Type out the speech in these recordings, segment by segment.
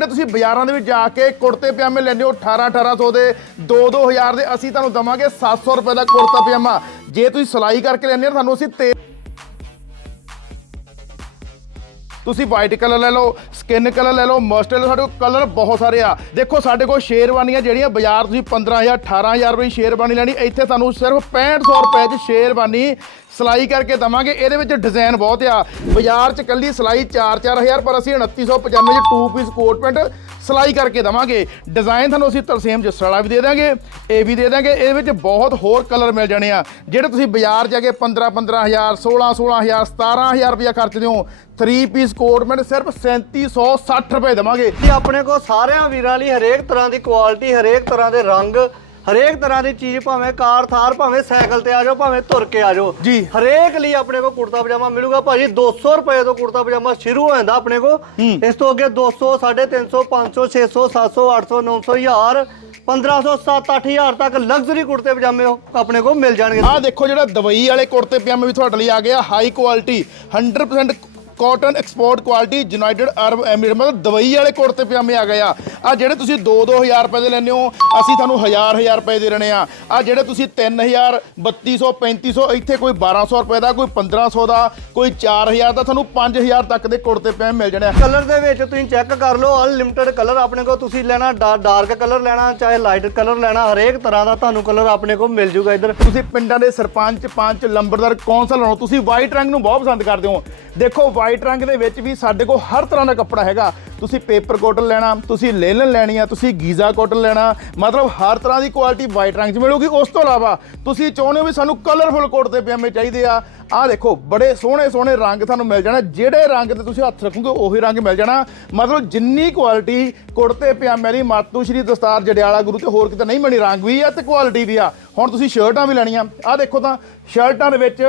ਜਿਹੜੇ ਤੁਸੀਂ ਬਾਜ਼ਾਰਾਂ ਦੇ ਵਿੱਚ ਜਾ ਕੇ ਕੁੜਤੇ ਪਜਾਮੇ ਲੈਂਦੇ ਹੋ 18 1800 ਦੇ 2 2000 ਦੇ, ਅਸੀਂ ਤੁਹਾਨੂੰ ਦਵਾਂਗੇ 700 ਰੁਪਏ ਦਾ ਕੁੜਤਾ ਪਜਾਮਾ। ਜੇ ਤੁਸੀਂ ਸਿਲਾਈ ਕਰਕੇ ਲੈਂਦੇ ਹੋ, ਤੁਹਾਨੂੰ ਅਸੀਂ ਤੁਸੀਂ ਵਾਈਟ ਕਲਰ ਲੈ ਲਓ ਸਕਿਨ ਕਲਰ ਲੈ ਲਓ ਮਸਟਰਡ ਸਾਡੇ ਕੋਲ ਕਲਰ ਬਹੁਤ ਸਾਰੇ ਆ। ਦੇਖੋ, ਸਾਡੇ ਕੋਲ ਸ਼ੇਰਵਾਨੀਆਂ ਜਿਹੜੀਆਂ ਬਾਜ਼ਾਰ ਤੁਸੀਂ 15000 18000 ਰੁਪਏ ਦੀ ਸ਼ੇਰਵਾਨੀ ਲੈਣੀ, ਇੱਥੇ ਤੁਹਾਨੂੰ ਸਿਰਫ 6500 ਰੁਪਏ 'ਚ ਸ਼ੇਰਵਾਨੀ ਸਿਲਾਈ ਕਰਕੇ ਦਵਾਂਗੇ। ਇਹਦੇ ਵਿੱਚ ਡਿਜ਼ਾਈਨ ਬਹੁਤ ਆ। ਬਾਜ਼ਾਰ 'ਚ ਕੱਲੀ ਸਿਲਾਈ 4-4000 ਪਰ ਅਸੀਂ 2995 'ਚ 2 ਪੀਸ ਕੋਟ ਪੈਂਟ ਸਿਲਾਈ ਕਰਕੇ ਦਵਾਂਗੇ। ਡਿਜ਼ਾਈਨ ਤੁਹਾਨੂੰ ਅਸੀਂ ਤਰਸੇਮ ਜਿਸ ਵਾਲਾ ਵੀ ਦੇ ਦਾਂਗੇ ਇਹ ਵੀ ਦੇ ਦਾਂਗੇ ਇਹਦੇ ਵਿੱਚ ਬਹੁਤ ਹੋਰ ਕਲਰ ਮਿਲ ਜਾਣੇ ਆ। ਜਿਹੜੇ ਤੁਸੀਂ ਬਾਜ਼ਾਰ ਜਾ ਕੇ 15 15000 16 16000 17000 ਰੁਪਇਆ ਖਰਚਦੇ ਹੋ 3 ਪੀਸ ਕੋਟ ਪੈਂਟ ਸਿਰਫ 3760 ਰੁਪਏ ਦਵਾਂਗੇ। ਜੀ ਆਪਣੇ ਕੋਲ ਸਾਰਿਆਂ ਵੀਰਾਂ ਲਈ ਹਰੇਕ ਤਰ੍ਹਾਂ ਦੀ ਕੁਆਲਿਟੀ ਹਰੇਕ ਤਰ੍ਹਾਂ ਦੇ ਰੰਗ ਹਰੇਕ ਤਰ੍ਹਾਂ ਦੀ ਚੀਜ਼ ਭਾਵੇਂ ਕਾਰ ਥਾਰ ਭਾਵੇਂ ਸਾਈਕਲ ਤੇ ਆ ਜਾਓ ਭਾਵੇਂ ਤੁਰ ਕੇ ਆ ਜਾਓ। ਜੀ। ਹਰੇਕ ਲਈ ਆਪਣੇ ਕੋਲ ਕੁੜਤਾ ਪਜਾਮਾ ਮਿਲੂਗਾ ਭਾਜੀ 200 ਰੁਪਏ ਤੋਂ ਕੁੜਤਾ ਪਜਾਮਾ ਸ਼ੁਰੂ ਹੋ ਜਾਂਦਾ ਆਪਣੇ ਕੋਲ। ਇਸ ਤੋਂ ਅੱਗੇ 200 350 500 600 700 800 900 1000 1500 7 8000 ਤੱਕ ਲਗਜ਼ਰੀ ਕੁੜਤੇ ਪਜਾਮੇ ਆਪਣੇ ਕੋਲ ਮਿਲ ਜਾਣਗੇ। ਆਹ ਦੇਖੋ ਜਿਹੜਾ ਦਵਾਈ ਵਾਲੇ ਕੁੜਤੇ ਪਜਾਮੇ ਵੀ ਤੁਹਾਡੇ ਲਈ ਆ ਗਿਆ high quality 100% cotton export quality United Arab Emirate ਮਤਲਬ ਦਵਾਈ ਵਾਲੇ ਕੁੜਤੇ ਪਜਾਮੇ ਆ ਗਏ ਆ। ਆ ਜਿਹੜੇ ਤੁਸੀਂ 2-2000 ਰੁਪਏ ਦੇ ਲੈਂਦੇ ਹੋ ਅਸੀਂ ਤੁਹਾਨੂੰ 1000-1000 ਰੁਪਏ ਦੇ ਰਹੇ ਆ। ਆ ਜਿਹੜੇ ਤੁਸੀਂ 3000 3200 3500 ਇੱਥੇ ਕੋਈ 1200 ਰੁਪਏ ਦਾ ਕੋਈ 1500 ਦਾ ਕੋਈ 4000 ਦਾ ਤੁਹਾਨੂੰ 5000 ਤੱਕ ਦੇ ਕੁੜਤੇ ਪਜਾਮੇ ਮਿਲ ਜਾਣੇ ਆ। ਕਲਰ ਦੇ ਵਿੱਚ ਤੁਸੀਂ ਚੈੱਕ ਕਰ ਲਓ ਅਨਲਿਮਿਟਿਡ ਕਲਰ ਆਪਣੇ ਕੋਲ ਤੁਸੀਂ ਲੈਣਾ ਡਾਰਕ ਕਲਰ ਲੈਣਾ ਚਾਹੇ ਲਾਈਟ ਕਲਰ ਲੈਣਾ ਹਰੇਕ ਤਰ੍ਹਾਂ ਦਾ ਤੁਹਾਨੂੰ ਕਲਰ ਆਪਣੇ ਕੋਲ ਮਿਲ ਜੂਗਾ ਇੱਧਰ। ਤੁਸੀਂ ਪਿੰਡਾਂ ਦੇ ਸਰਪੰਚ ਪੰਚ ਲੰਬੜਦਾਰ ਕੌਂਸਲ ਹੋ ਤੁਸੀਂ ਵਾਈਟ ਰੰਗ ਨੂੰ ਬਹੁਤ ਪਸੰਦ ਕਰਦੇ ਹੋ। ਦੇਖੋ ਵਾਈਟ ਰੰਗ ਦੇ ਵਿੱਚ ਵੀ ਸਾਡੇ ਕੋਲ ਹਰ ਤਰ੍ਹਾਂ ਦਾ ਕੱਪੜਾ ਹੈਗਾ। ਤੁਸੀਂ ਪੇਪਰ ਕੋਟਨ ਲੈਣਾ, ਤੁਸੀਂ ਲੇਲਨ ਲੈਣੀ ਆ, ਤੁਸੀਂ ਗੀਜ਼ਾ ਕੋਟਨ ਲੈਣਾ, ਮਤਲਬ ਹਰ ਤਰ੍ਹਾਂ ਦੀ ਕੁਆਲਿਟੀ ਵਾਈਟ ਰੰਗ 'ਚ ਮਿਲੂਗੀ। ਉਸ ਤੋਂ ਇਲਾਵਾ ਤੁਸੀਂ ਚਾਹੁੰਦੇ ਹੋ ਵੀ ਸਾਨੂੰ ਕਲਰਫੁਲ ਕੁੜਤੇ ਪਜਾਮੇ ਚਾਹੀਦੇ ਆ। ਆਹ ਦੇਖੋ, ਬੜੇ ਸੋਹਣੇ ਸੋਹਣੇ ਰੰਗ ਤੁਹਾਨੂੰ ਮਿਲ ਜਾਣਾ। ਜਿਹੜੇ ਰੰਗ ਤੇ ਤੁਸੀਂ ਹੱਥ ਰੱਖੋਗੇ, ਉਹੀ ਰੰਗ ਮਿਲ ਜਾਣਾ। ਮਤਲਬ ਜਿੰਨੀ ਕੁਆਲਿਟੀ ਕੁੜਤੇ ਪਜਾਮੇ ਦੀ ਮਾਤੂ ਸ਼੍ਰੀ ਦਸਤਾਰ ਜੜਿਆਲਾ ਗੁਰੂ ਤੇ ਹੋਰ ਕਿਤੇ ਨਹੀਂ ਬਣੀ ਰੰਗ ਵੀ ਆ ਤੇ ਕੁਆਲਿਟੀ ਵੀ ਆ। ਹੁਣ ਤੁਸੀਂ ਸ਼ਰਟਾਂ ਵੀ ਲੈਣੀਆਂ। ਆਹ ਦੇਖੋ ਤਾਂ, ਸ਼ਰਟਾਂ ਦੇ ਵਿੱਚ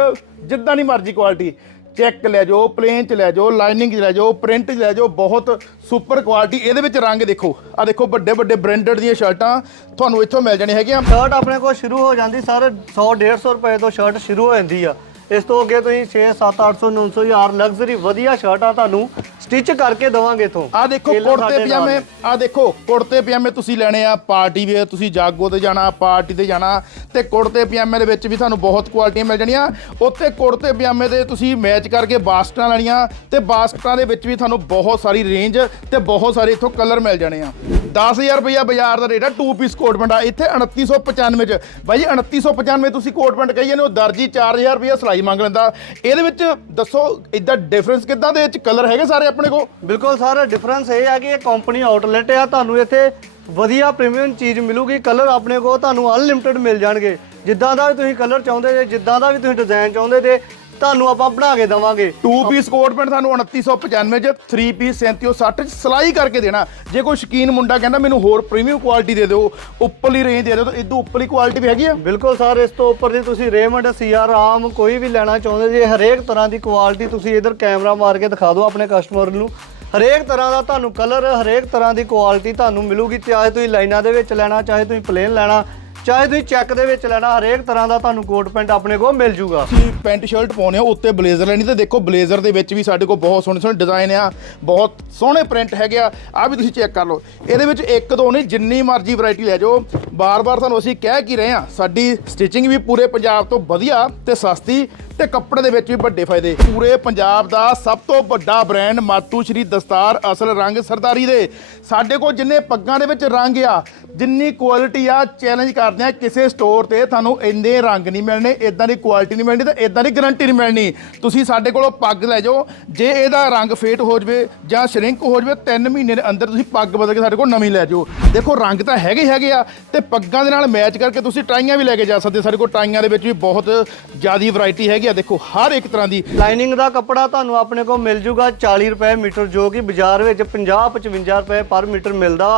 ਜਿੱਦਾਂ ਦੀ ਮਰਜ਼ੀ ਕੁਆਲਿਟੀ ਚੈੱਕ ਲੈ ਜਾਓ ਪਲੇਨ ਚ ਲੈ ਜਾਓ ਲਾਈਨਿੰਗ ਚ ਲੈ ਜਾਓ ਪ੍ਰਿੰਟ ਚ ਲੈ ਜਾਓ, ਬਹੁਤ ਸੁਪਰ ਕੁਆਲਿਟੀ ਇਹਦੇ ਵਿੱਚ ਰੰਗ ਦੇਖੋ। ਆ ਦੇਖੋ ਵੱਡੇ ਵੱਡੇ ਬ੍ਰਾਂਡਡ ਦੀਆਂ ਸ਼ਰਟਾਂ। ਤੁਹਾਨੂੰ ਇੱਥੋਂ ਮਿਲ ਜਾਣੀਆਂ ਹੈਗੀਆਂ। ਸ਼ਰਟ ਆਪਣੇ ਕੋਲ ਸ਼ੁਰੂ ਹੋ ਜਾਂਦੀ, ਸਰ 100 150 ਰੁਪਏ ਤੋਂ ਸ਼ਰਟ ਸ਼ੁਰੂ ਹੋ ਜਾਂਦੀ ਆ। ਇਸ ਤੋਂ ਅੱਗੇ ਤੁਸੀਂ 6 7 800 900 ਹਜ਼ਾਰ ਲਗਜ਼ਰੀ ਵਧੀਆ ਸ਼ਰਟਾਂ ਤੁਹਾਨੂੰ ਸਟਿਚ ਕਰਕੇ ਦਵਾਂਗੇ ਇਥੋਂ। ਆ ਦੇਖੋ ਕੁੜਤੇ ਪਜਾਮੇ ਆ ਦੇਖੋ ਕੁੜਤੇ ਪਜਾਮੇ ਤੁਸੀਂ ਲੈਣੇ ਆ ਪਾਰਟੀ ਵੇਅਰ ਤੁਸੀਂ ਜਾਗੋ ਤੇ ਜਾਣਾ ਪਾਰਟੀ ਤੇ ਜਾਣਾ ਤੇ ਕੁੜਤੇ ਪਜਾਮੇ ਦੇ ਵਿੱਚ ਵੀ ਤੁਹਾਨੂੰ ਬਹੁਤ ਕੁਆਲਿਟੀਆਂ ਮਿਲ ਜਾਣੀਆਂ। ਉੱਥੇ ਕੁੜਤੇ ਪਜਾਮੇ ਦੇ ਤੁਸੀਂ ਮੈਚ ਕਰਕੇ ਬਾਸਕਟਾਂ ਲੈਣੀਆਂ ਤੇ ਬਾਸਕਟਾਂ ਦੇ ਵਿੱਚ ਵੀ ਤੁਹਾਨੂੰ ਬਹੁਤ ਸਾਰੀ ਰੇਂਜ ਤੇ ਬਹੁਤ ਸਾਰੇ ਇੱਥੋਂ ਕਲਰ ਮਿਲ ਜਾਣੇ ਆ। 10000 ਰੁਪਇਆ ਬਾਜ਼ਾਰ ਦਾ ਰੇਟ ਆ 2 ਪੀਸ ਕੋਟ ਪੈਂਟ ਆ ਇੱਥੇ 2995 ਚ। ਬਾਈ 2995 ਤੁਸੀਂ ਕੋਟ ਪੈਂਟ ਕਹੀ ਜਾਂਦੇ ਹੋ, ਦਰਜੀ 4000 ਰੁਪਇਆ ਸਿਲਾਈ ਮੰਗ ਲੈਂਦਾ। ਇਹਦੇ ਵਿੱਚ ਦੱਸੋ ਇਦਾਂ ਡਿਫਰੈਂਸ ਕਿੱਦਾਂ ਦੇ ਵਿੱਚ ਕਲਰ ਹੈਗੇ ਸਾਰੇ ਆਪਣੇ ਕੋਲ? ਬਿਲਕੁਲ ਸਰ ਡਿਫਰੈਂਸ ਇਹ ਆ ਕਿ ਇਹ ਕੰਪਨੀ ਆਊਟਲੈਟ ਆ, ਤੁਹਾਨੂੰ ਇੱਥੇ ਵਧੀਆ ਪ੍ਰੀਮੀਅਮ ਚੀਜ਼ ਮਿਲੂਗੀ ਕਲਰ ਆਪਣੇ ਕੋਲ ਤੁਹਾਨੂੰ ਅਨਲਿਮਿਟਿਡ ਮਿਲ ਜਾਣਗੇ। ਜਿੱਦਾਂ ਦਾ ਵੀ ਤੁਸੀਂ ਕਲਰ ਚਾਹੁੰਦੇ ਜੇ, ਜਿੱਦਾਂ ਦਾ ਵੀ ਤੁਸੀਂ ਡਿਜ਼ਾਈਨ ਚਾਹੁੰਦੇ ਜੇ ਤੁਹਾਨੂੰ ਆਪਾਂ ਬਣਾ ਕੇ ਦੇਵਾਂਗੇ। 2 ਪੀਸ ਕੋਟ ਪੈਂਟ ਤੁਹਾਨੂੰ 2995 ਚ 3 ਪੀਸ 3760 ਚ ਸਿਲਾਈ ਕਰਕੇ ਦੇਣਾ। ਜੇ ਕੋਈ ਸ਼ਕੀਨ ਮੁੰਡਾ ਕਹਿੰਦਾ ਮੈਨੂੰ ਹੋਰ ਪ੍ਰੀਮੀਅਮ ਕੁਆਲਿਟੀ ਦੇ ਦਿਓ ਉੱਪਰਲੀ ਰੇਂਜ ਦੇ ਦਿਓ ਤਾਂ ਇਦੋਂ ਉੱਪਰਲੀ ਕੁਆਲਿਟੀ ਵੀ ਹੈਗੀ ਆ? ਬਿਲਕੁਲ ਸਰ ਇਸ ਤੋਂ ਉੱਪਰ ਦੀ ਤੁਸੀਂ ਰੇਮੰਡ ਸੀਆਰ ਆਮ ਕੋਈ ਵੀ ਲੈਣਾ ਚਾਹੁੰਦੇ ਜੇ ਹਰੇਕ ਤਰ੍ਹਾਂ ਦੀ ਕੁਆਲਿਟੀ ਤੁਸੀਂ ਇਧਰ ਕੈਮਰਾ ਮਾਰ ਕੇ ਦਿਖਾ ਦਿਓ ਆਪਣੇ ਕਸਟਮਰ ਨੂੰ। ਹਰੇਕ ਤਰ੍ਹਾਂ ਦਾ ਤੁਹਾਨੂੰ ਕਲਰ ਹਰੇਕ ਤਰ੍ਹਾਂ ਦੀ ਕੁਆਲਿਟੀ ਤੁਹਾਨੂੰ ਮਿਲੂਗੀ ਚਾਹੇ ਤੁਸੀਂ ਲਾਈਨਾਂ ਦੇ ਵਿੱਚ ਲੈਣਾ ਚਾਹੇ ਤੁਸੀਂ ਪਲੇਨ ਲੈਣਾ। ਚਾਹੇ ਤੁਸੀਂ ਚੈੱਕ ਦੇ ਵਿੱਚ ਲੈਣਾ, ਹਰੇਕ ਤਰ੍ਹਾਂ ਦਾ ਤੁਹਾਨੂੰ ਕੋਟ ਪੈਂਟ ਆਪਣੇ ਕੋਲ ਮਿਲ ਜੂਗਾ। ਤੁਸੀਂ ਪੈਂਟ ਸ਼ਰਟ ਪਾਉਨੇ ਹੋ, ਉੱਤੇ ਬਲੇਜ਼ਰ ਲੈਣੀ, ਤੇ ਦੇਖੋ ਬਲੇਜ਼ਰ ਦੇ ਵਿੱਚ ਵੀ ਸਾਡੇ ਕੋਲ ਬਹੁਤ ਸੋਹਣੇ ਸੋਹਣੇ ਡਿਜ਼ਾਈਨ ਆ, ਬਹੁਤ ਸੋਹਣੇ ਪ੍ਰਿੰਟ ਹੈਗੇ ਆ ਆ ਵੀ ਤੁਸੀਂ ਚੈੱਕ ਕਰ ਲਓ। ਇਹਦੇ ਵਿੱਚ ਇੱਕ ਦੋ ਨਹੀਂ, ਜਿੰਨੀ ਮਰਜ਼ੀ ਵੈਰਾਈਟੀ ਲੈ ਜਾਓ। ਬਾਰ-ਬਾਰ ਤੁਹਾਨੂੰ ਅਸੀਂ ਕਹਿ ਕੀ ਰਹੇ ਆ ਸਾਡੀ ਸਟਿਚਿੰਗ ਵੀ ਪੂਰੇ ਪੰਜਾਬ ਤੋਂ ਵਧੀਆ ਤੇ ਸਸਤੀ ਤੇ ਕੱਪੜੇ ਦੇ ਵਿੱਚ ਵੀ ਵੱਡੇ ਫਾਇਦੇ। ਪੂਰੇ ਪੰਜਾਬ ਦਾ ਸਭ ਤੋਂ ਵੱਡਾ ਬ੍ਰਾਂਡ ਮਾਤੂ ਸ਼੍ਰੀ ਦਸਤਾਰ ਅਸਲ ਰੰਗ ਸਰਦਾਰੀ ਦੇ। ਸਾਡੇ ਕੋਲ ਜਿੰਨੇ ਪੱਗਾਂ ਦੇ ਵਿੱਚ ਰੰਗ ਆ, ਜਿੰਨੀ ਕੁਆਲਿਟੀ ਆ ਚੈਲੰਜ ਕਰਦੇ ਆ ਕਿਸੇ ਸਟੋਰ ਤੇ ਤੁਹਾਨੂੰ ਇੰਨੇ ਰੰਗ ਨਹੀਂ ਮਿਲਣੇ ਇਦਾਂ ਦੀ ਕੁਆਲਿਟੀ ਨਹੀਂ ਮਿਲਣੀ ਤੇ ਇਦਾਂ ਦੀ ਗਾਰੰਟੀ ਨਹੀਂ ਮਿਲਣੀ। ਤੁਸੀਂ ਸਾਡੇ ਕੋਲੋਂ ਪੱਗ ਲੈ ਜਾਓ, ਜੇ ਇਹਦਾ ਰੰਗ ਫੇਟ ਹੋ ਜਵੇ ਜਾਂ ਸ਼ਰਿੰਕ ਹੋ ਜਵੇ 3 ਮਹੀਨੇ ਦੇ ਅੰਦਰ ਤੁਸੀਂ ਪੱਗ ਬਦਲ ਕੇ ਸਾਡੇ ਕੋਲ ਨਵੀਂ ਲੈ ਜਾਓ। ਦੇਖੋ, ਰੰਗ ਤਾਂ ਹੈਗੇ ਹੈਗੇ ਆ ਤੇ ਪੱਗਾਂ ਦੇ ਨਾਲ ਮੈਚ ਕਰਕੇ ਤੁਸੀਂ ਟਾਈਆਂ ਵੀ ਲੈ ਕੇ ਜਾ ਸਕਦੇ ਸਾਡੇ ਕੋਲ ਟਾਈਆਂ ਦੇ ਵਿੱਚ ਵੀ ਬਹੁਤ ਜ਼ਿਆਦੀ ਵੈਰਾਈਟੀ ਹੈਗੀ ਆ ਦੇਖੋ ਹਰ ਇੱਕ ਤਰ੍ਹਾਂ ਦੀ ਲਾਈਨਿੰਗ ਦਾ ਕੱਪੜਾ ਤੁਹਾਨੂੰ ਆਪਣੇ ਕੋਲ ਮਿਲ ਜੂਗਾ। 40 ਰੁਪਏ ਮੀਟਰ ਜੋ ਕਿ ਬਾਜ਼ਾਰ ਵਿੱਚ 50 55 ਰੁਪਏ ਪਰ ਮੀਟਰ ਮਿਲਦਾ।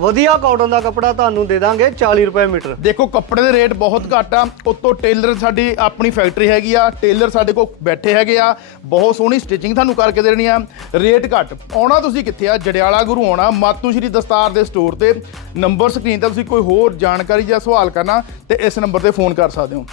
ਵਧੀਆ ਕਾਟਨ ਦਾ ਕੱਪੜਾ ਤੁਹਾਨੂੰ ਦੇ ਦਾਂਗੇ 40 ਰੁਪਏ ਮੀਟਰ। ਦੇਖੋ ਕੱਪੜੇ ਦੇ ਰੇਟ ਬਹੁਤ ਘੱਟ ਆ। ਉੱਤੋਂ ਟੇਲਰ ਸਾਡੀ ਆਪਣੀ ਫੈਕਟਰੀ ਹੈਗੀ ਆ। ਟੇਲਰ ਸਾਡੇ ਕੋਲ ਬੈਠੇ ਹੈਗੇ ਆ। ਬਹੁਤ ਸੋਹਣੀ ਸਟਿਚਿੰਗ ਤੁਹਾਨੂੰ ਕਰਕੇ ਦੇਣੀ ਆ ਰੇਟ ਘੱਟ। ਆਉਣਾ ਤੁਸੀਂ ਕਿੱਥੇ ਆ? ਜੜਿਆਲਾ ਗੁਰੂ ਆਉਣਾ ਮਾਤੂ ਸ਼੍ਰੀ ਦਸਤਾਰ ਦੇ ਸਟੋਰ ਤੇ। ਨੰਬਰ ਸਕਰੀਨ ਤੇ ਤੁਸੀਂ ਕੋਈ ਹੋਰ ਜਾਣਕਾਰੀ ਜਾਂ ਸਵਾਲ ਕਰਨਾ ਤੇ ਇਸ ਨੰਬਰ ਤੇ ਫੋਨ ਕਰ ਸਕਦੇ ਹੋ।